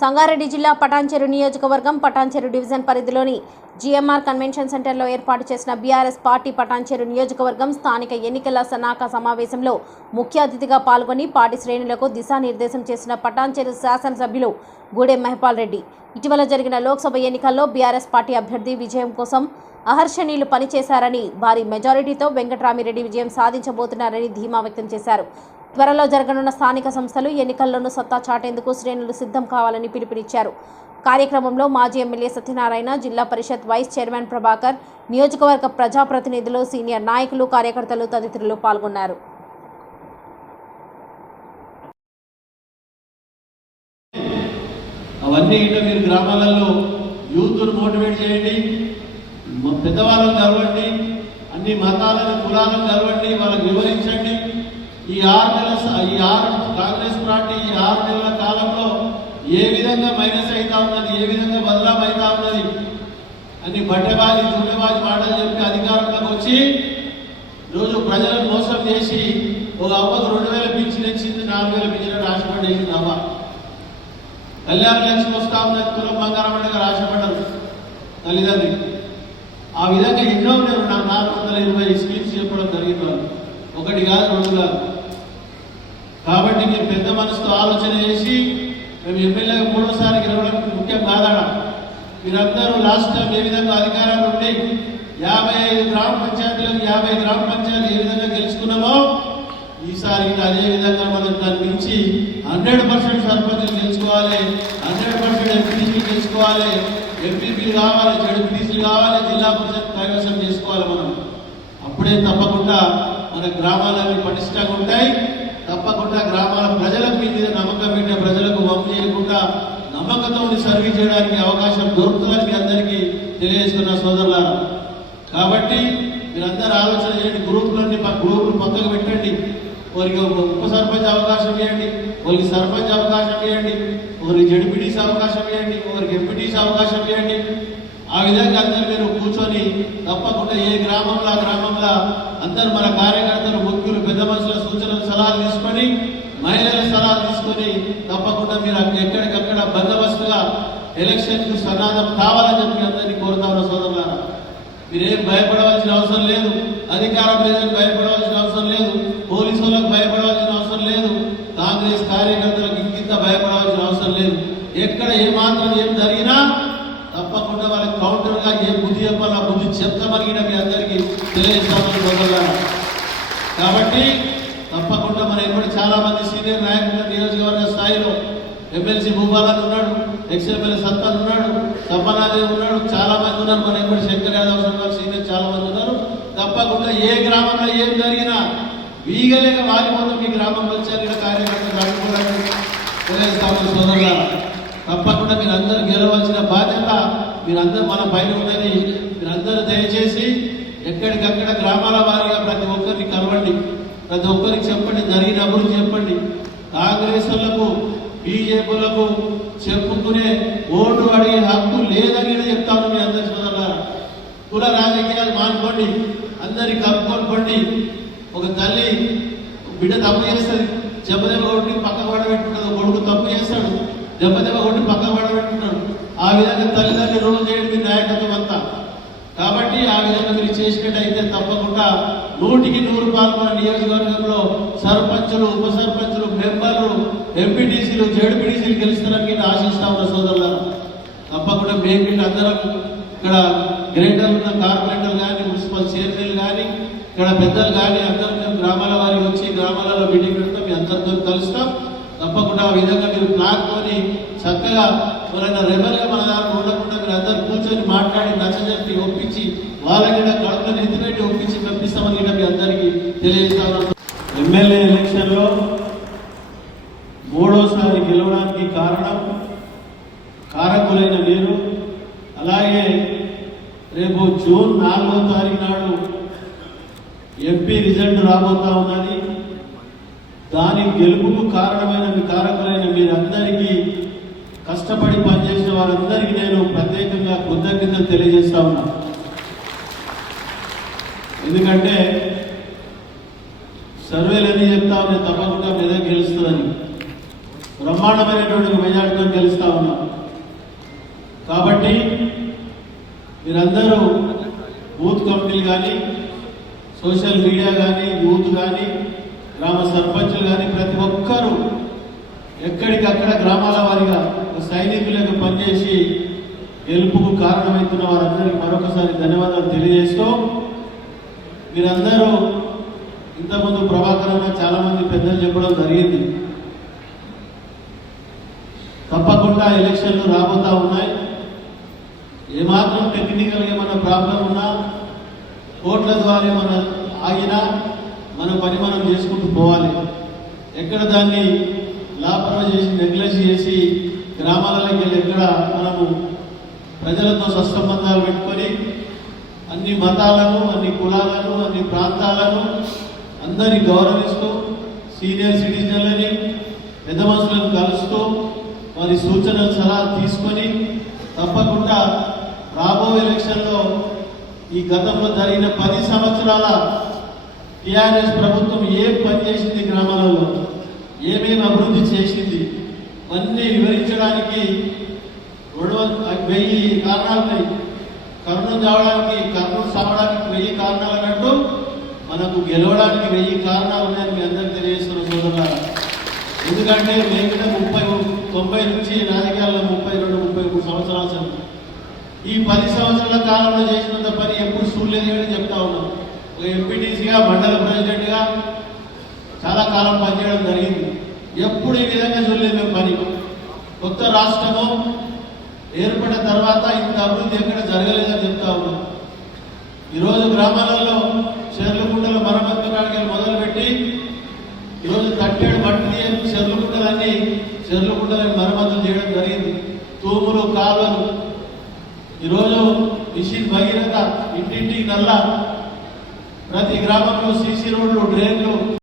సంగారెడ్డి జిల్లా పటాన్చెరు నియోజకవర్గం పటాన్చెరు డివిజన్ పరిధిలోని జీఎంఆర్ కన్వెన్షన్ సెంటర్లో ఏర్పాటు చేసిన బీఆర్ఎస్ పార్టీ పటాన్చెరు నియోజకవర్గం స్థానిక ఎన్నికల సన్నాహక సమావేశంలో ముఖ్య అతిథిగా పాల్గొని పార్టీ శ్రేణులకు దిశానిర్దేశం చేసిన పటాన్చెరు శాసనసభ్యులు గూడెం మహిపాల్ రెడ్డి. ఇటీవల జరిగిన లోక్సభ ఎన్నికల్లో బీఆర్ఎస్ పార్టీ అభ్యర్థి విజయం కోసం అహర్షణీయులు పనిచేశారని భారీ మెజారిటీతో వెంకటరామిరెడ్డి విజయం సాధించబోతున్నారని ధీమా వ్యక్తం చేశారు. త్వరలో జరగనున్న స్థానిక సంస్థలు ఎన్నికల్లోనూ సత్తా చాటేందుకు శ్రేణులు సిద్ధం కావాలని పిలుపునిచ్చారు. కార్యక్రమంలో మాజీ ఎమ్మెల్యే సత్యనారాయణ జిల్లా పరిషత్ వైస్ చైర్మన్ ప్రభాకర్ నియోజకవర్గ ప్రజాప్రతినిధులు సీనియర్ నాయకులు కార్యకర్తలు తదితరులు పాల్గొన్నారు. అవన్నీ ఏంటో మీరు గ్రామాలలో యూత్ను మోటివేట్ చేయండి పెద్దవాళ్ళని కలవండి అన్ని మతాలను కులాలను కలవండి వాళ్ళకి వివరించండి. ఈ ఆరు నెలల ఈ ఆరు కాంగ్రెస్ పార్టీ ఈ ఆరు నెలల కాలంలో ఏ విధంగా మైనస్ అవుతా ఉన్నది ఏ విధంగా బదలాం అవుతా ఉన్నది అని బట్టెబాజి దుండబాజి మాటలు చెప్పి అధికారంలోకి వచ్చి రోజు ప్రజలను మోసం చేసి ఒక అవ్వకు రెండు వేల పింఛన్ ఇచ్చింది నాలుగు వేల పింఛన్ ఆశపడేసింది అవ్వ. కళ్యాణ లక్ష్మి వస్తా ఉన్నది కులం బంగారం పండుగ రాశపడ్డారు తల్లిదండ్రి ఆ విధంగా ఎన్నో నేను నాకు నాలుగు వందల ఇరవై స్కీమ్స్ చెప్పడం జరిగింది ఒకటి కాదు రెండు కాదు. కాబట్టి మీరు పెద్ద మనసుతో ఆలోచన చేసి మేము ఎమ్మెల్యే మూడోసారి గెలవడం ముఖ్యం కాదాడ మీరందరూ లాస్ట్ టైం ఏ విధంగా అధికారాలు ఉండి యాభై ఐదు గ్రామ పంచాయతీలకు యాభై గ్రామ పంచాయతీలు ఏ విధంగా గెలుచుకున్నామో ఈసారి అదే విధంగా మనం దాని నుంచి హండ్రెడ్ పర్సెంట్ సర్పంచులు గెలుచుకోవాలి హండ్రెడ్ పర్సెంట్ ఎంపీటీసీలు గెలుచుకోవాలి ఎంపీపీ కావాలి జడ్పీటీసీలు కావాలి జిల్లా పరిషత్ కైవసం చేసుకోవాలి మనం. అప్పుడే తప్పకుండా మన గ్రామాలన్నీ పటిష్టంగా ఉంటాయి. తప్పకుండా గ్రామాల ప్రజలకు మీ మీద నమ్మకం పెట్టే ప్రజలకు వంపు చేయకుండా నమ్మకంతో సర్వీస్ చేయడానికి అవకాశం దొరుకుతుందని మీ అందరికీ తెలియజేస్తున్న సోదరులారా. కాబట్టి మీరందరూ ఆలోచన చేయండి గ్రూపులన్నీ గ్రూపులు పక్కకు పెట్టండి. వారికి ఒక ఉప సర్పంచ్ అవకాశం ఇవ్వండి వారికి సర్పంచ్ అవకాశం ఇవ్వండి వారికి జడ్పీటీసీ అవకాశం ఇవ్వండి వారికి ఎంపీటీసీ అవకాశం ఇవ్వండి. ఆ విధంగా అందరు మీరు కూర్చొని తప్పకుండా ఏ గ్రామంలో గ్రామంలో అందరు మన కార్యకర్తలు ముఖ్యులు పెద్ద మనుషుల సూచనలు సలహాలు తీసుకొని మహిళల సలహాలు తీసుకొని తప్పకుండా మీరు ఎక్కడికక్కడ బందోబస్తుగా ఎలక్షన్కు సన్నాధం కావాలని చెప్పి అందరినీ కోరుతాను సోదరులారా. మీరేం భయపడవలసిన అవసరం లేదు. అధికారం లేదని భయపడవలసిన అవసరం లేదు. పోలీసు భయపడవలసిన అవసరం లేదు. కాంగ్రెస్ కార్యకర్తలకు ఇంకింత భయపడవలసిన అవసరం లేదు. ఎక్కడ ఏ మాత్రం ఏం జరిగినా వాళ్ళకి ఏ బుద్ధి చెప్పాలో? ఆ బుద్ధి చెప్తామని కూడా మీ అందరికీ తెలియజేస్తామని సోదరులారా కాబట్టి తప్పకుండా మన ఇప్పుడు చాలా మంది సీనియర్ నాయకులు నియోజకవర్గ స్థాయిలో ఎమ్మెల్సీ భూపాలన్ ఉన్నాడు ఎక్స్ ఎమ్మెల్యే సత్తాన్ ఉన్నాడు తప్పనాదేవి ఉన్నాడు చాలా మంది ఉన్నారు. మన ఇప్పుడు శంకర్ యాదవ్ సార్ గారు సీనియర్ చాలా మంది ఉన్నారు. తప్పకుండా ఏ గ్రామంలో ఏం జరిగినా వీగలేక వారిపోతాం మీ గ్రామంలో వచ్చారు ఇక్కడ కార్యకర్తలు అడుగుకోవడానికి తెలియజేస్తామని సోదరులారా తప్పకుండా మీరందరూ గెలవాల్సిన బాధ్యత మీరందరూ మన పైన ఉన్నది మీరందరూ దయచేసి ఎక్కడికక్కడ గ్రామాల వారిగా ప్రతి ఒక్కరిని కలవండి. ప్రతి ఒక్కరికి చెప్పండి జరిగిన అభివృద్ధి చెప్పండి. కాంగ్రెస్లకు బీజేపీలకు చెప్పుకునే ఓటు అడిగే హక్కు లేదని చెప్తాను మీ అందరి సోదరులారా. కుల రాజకీయాలు మానుకోండి అందరికి కలుపుకోనుకోండి. ఒక తల్లి బిడ్డ తప్పు చేస్తుంది దెబ్బదెబ్బ కొట్టి పక్క పడబెట్టుకుంటుంది కొడుకు తప్పు చేస్తాడు దెబ్బదెబ్బ కొట్టి పక్క పడబెట్టుకుంటాడు. ఆ విధంగా తల్లిదండ్రులు రుణం చేయడం మీ నాయకత్వం అంతా. కాబట్టి ఆ విధంగా మీరు చేసినట్టయితే తప్పకుండా నూటికి నూరు పాల్గొన్న నియోజకవర్గంలో సర్పంచులు ఉప సర్పంచులు మెంబర్లు ఎంపీటీసీలు జడ్పీటీసీలు గెలుస్తారని నేను ఆశిస్తా ఉన్న సోదరులారా. తప్పకుండా మేము అందరం ఇక్కడ గ్రేటర్ ఉన్న కార్పొరేటర్లు కానీ మున్సిపల్ చైర్మన్ కానీ ఇక్కడ పెద్దలు కానీ అందరం మేము గ్రామాల వారి వచ్చి గ్రామాలలో మీటింగ్ పెడతాం మీ అందరితో కలుస్తాం. తప్పకుండా ఆ విధంగా మీరు ప్లాన్తోని చక్కగా ఎవరైనా రెబల్గా మన దాకా ఉండకుండా మీరు అందరు కూర్చొని మాట్లాడి నచ్చజెప్పి ఒప్పించి వాళ్ళని కూడా కడుపులో ఎత్తి పెట్టి ఒప్పించి పంపిస్తామని కూడా మీ అందరికీ తెలియజేస్తాను ఎమ్మెల్యే ఎలక్షన్లో మూడోసారి గెలవడానికి కారణం కారకులైన మీరు అలాగే రేపు జూన్ నాలుగో తారీఖు నాడు ఎంపీ రిజల్ట్ రాబోతా ఉందని దాని గెలుపుకు కారణమైన మీ కారకులు కష్టపడి పనిచేసిన వారందరికీ నేను ప్రత్యేకంగా కృతజ్ఞతలు తెలియజేస్తా ఉన్నా. ఎందుకంటే సర్వేలు అన్నీ చెప్తా ఉన్నాయి తప్పకుండా మీద గెలుస్తుందని. బ్రహ్మాండమైనటువంటి మెజార్టీతో గెలుస్తా ఉన్నా. కాబట్టి మీరందరూ బూత్ కమిటీలు కానీ సోషల్ మీడియా కానీ బూత్ కానీ గ్రామ సర్పంచులు కానీ ప్రతి ఒక్కరూ ఎక్కడికక్కడ గ్రామాల వారిగా సైనికులకు పనిచేసి గెలుపుకు కారణమవుతున్న వారందరికీ మరొకసారి ధన్యవాదాలు తెలియజేస్తూ మీరందరూ ఇంతకుముందు ప్రభాకరంగా చాలామంది పెద్దలు చెప్పడం జరిగింది. తప్పకుండా ఎలక్షన్లు రాబోతా ఉన్నాయి. ఏమాత్రం టెక్నికల్గా ఏమైనా ప్రాబ్లం ఉన్నా కోట్ల ద్వారా మన ఆగినా మన పని మనం చేసుకుంటూ పోవాలి. ఎక్కడ దాన్ని లాపరవ చేసి నెగ్లెక్ట్ చేసి గ్రామాలలోకి వెళ్ళి ఎక్కడ మనము ప్రజలతో సత్సంబంధాలు పెట్టుకొని అన్ని మతాలను అన్ని కులాలను అన్ని ప్రాంతాలను అందరినీ గౌరవిస్తూ సీనియర్ సిటిజన్లని పెద్ద మనుషులను కలుస్తూ వారి సూచనలు సలహా తీసుకొని తప్పకుండా రాబోయే ఎలక్షన్లో ఈ గతంలో జరిగిన పది సంవత్సరాల టీఆర్ఎస్ ప్రభుత్వం ఏం పని చేసింది గ్రామాలలో? ఏమేమి అభివృద్ధి చేసింది? అన్ని వివరించడానికి రెండు వెయ్యి కారణాలు ఉన్నాయి కర్ణం చావడానికి కర్ణం సావడానికి వెయ్యి కారణాలు అన్నట్టు మనకు గెలవడానికి వెయ్యి కారణాలు ఉన్నాయని మీ అందరికీ తెలియజేస్తున్న సోదరులారా. ఎందుకంటే మేము ముప్పై తొంభై నుంచి రాజకీయాల్లో ముప్పై రెండు ముప్పై మూడు సంవత్సరాల ఈ పది సంవత్సరాల కాలంలో చేసినంత పని ఎప్పుడు చూడలేదు అని చెప్తా ఉన్నాం. ఒక ఎంపీటీసీగా మండల ప్రెసిడెంట్గా చాలా కాలం పనిచేయడం జరిగింది. ఎప్పుడు ఈ విధంగా చూడలేదు మేము పని కొత్త రాష్ట్రము ఏర్పడిన తర్వాత ఇంత అభివృద్ధి ఎక్కడ జరగలేదని చెప్తా ఉన్నాం. ఈరోజు గ్రామాలలో చెర్లకుంటల మరమ్మతు కాడికి మొదలుపెట్టి ఈరోజు తట్టేడు మట్టి చెర్లకుంటలన్నీ చెర్లకుంటలని మరమ్మతులు చేయడం జరిగింది. తూములు కాలువలు. ఈరోజు మిషన్ భగీరథ ఇంటింటికి నల్ల. ప్రతి గ్రామంలో సీసీ రోడ్లు డ్రైన్లు.